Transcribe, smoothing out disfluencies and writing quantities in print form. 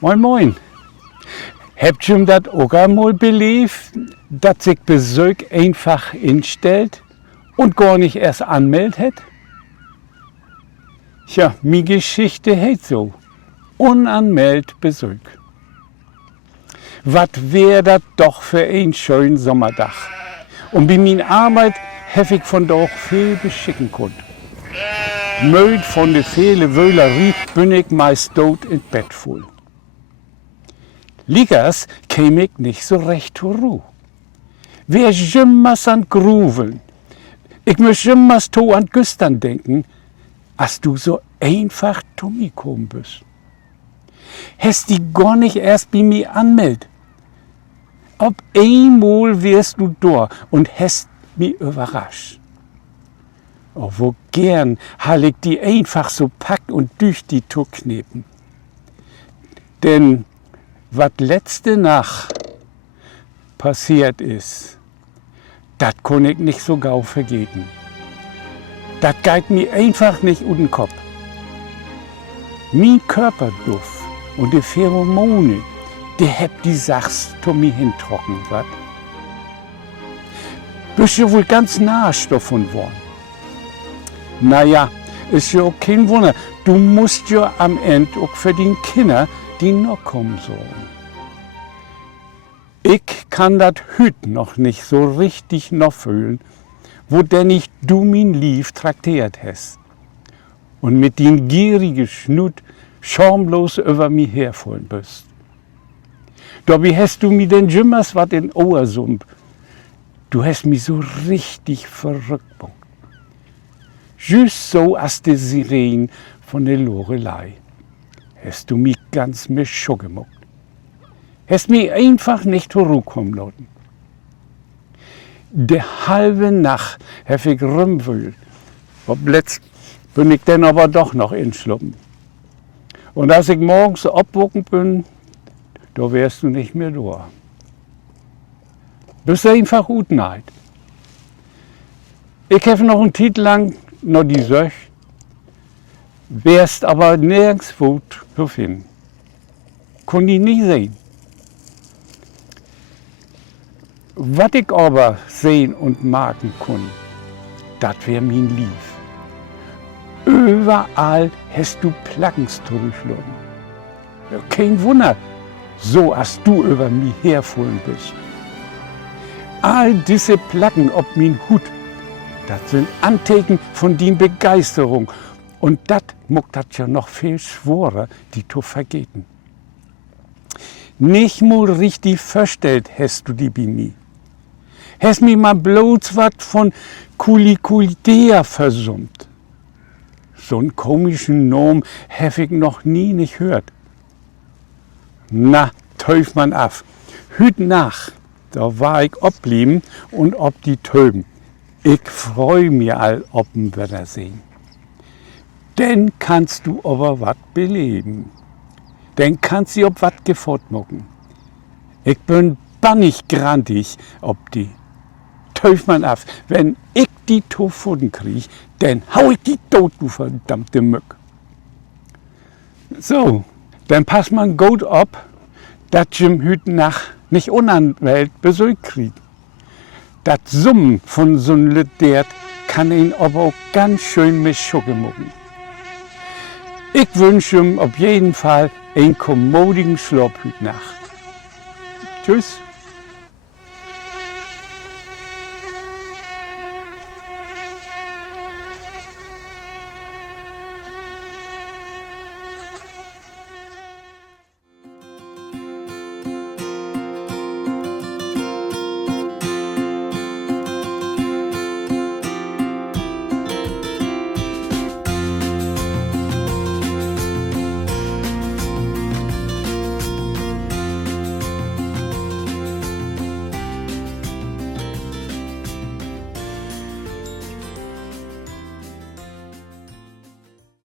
Moin moin. Habt ihr das auch einmal belebt, dass sich Besuch einfach instellt und gar nicht erst anmeldet hat? Tja, mi Geschichte hält so. Unanmeldet Besuch. Was wär das doch für ein schönen Sommerdach. Und bei min Arbeit hef ich von doch viel beschicken konnt. Müd von de viele Wöhlerie bin ich meist tot in Bett voll. Liegers käm ich nicht so recht zur Ruhe. Wer jimmers an Gruveln. Ich muss jimmers to an Güstern denken, als du so einfach zu mir kommen bist. Hast die gar nicht erst bei mir anmeldet. Ob einmal wärst du da und hast mich überrascht. Oh, wo gern hall ich die einfach so packt und durch die Tour knepen. Denn was letzte Nacht passiert ist, das kann ich nicht so gau vergeten. Das geht mir einfach nicht um den Kopf. Mein Körperduft und die Pheromone, die hebt die Sachs zu mir hintrocken, wat? Bist du wohl ganz nahe davon worden? Naja, ist ja auch kein Wunder. Du musst ja am Ende auch für die Kinder, die noch kommen sollen. Ich kann das hüt noch nicht so richtig noch fühlen, wo denn nicht du mein Lief traktiert hast und mit den gierigen Schnut schamlos über mich herfallen bist. Dabei hast du mir denn jimmers wat in Ohersump. Du hast mich so richtig verrückt gemacht. Just so als die Sirene von der Lorelei. Hast du mich ganz mischug gemacht. Hast mich einfach nicht zurückkommen lassen. Die halbe Nacht hab ich rumwühlt. Ob letzt bin ich dann aber doch noch entschluppen. Und als ich morgens abwogen bin, da wärst du nicht mehr da. Bist einfach gut neid. Ich habe noch einen Titel lang noch die Söch, wärst aber nirgendwo zu finden. Konnte ich nie sehen. Was ich aber sehen und merken konnte, das wär mein Lief. Überall hast du Plackens zurückgelassen. Ja, kein Wunder, so als du über mich herfallen bist. All diese Placken ob mein Hut, das sind Anteken von din Begeisterung. Und das muckt das ja noch viel schworer, die zu vergeten. Nicht mal richtig verstellt hast du die bei mir. Hast mir mal bloß wat von Kulikulidea versummt. So einen komischen Namen hab ich noch nie nicht gehört. Na, teuf man af. Hüt nach, da war ich obblieben und ob die Töben. Ich freu mir all ob'n Wiedersehen. Denn kannst du aber wat beleben. Denn kannst du ob wat gefortmucken. Ich bin bannig grantig ob die. Teuf man af, wenn ich die Tofunden krieg, dann hau ich die tot, du verdammte Mück. So, dann pass man gut ab, dass Jim hüt nach nicht unanwält Besuch kriegt. Das Summen von so einem Lied kann ihn aber auch ganz schön mischucken mucken. Ich wünsche ihm auf jeden Fall einen kommodigen Schlaf hüt nach. Tschüss.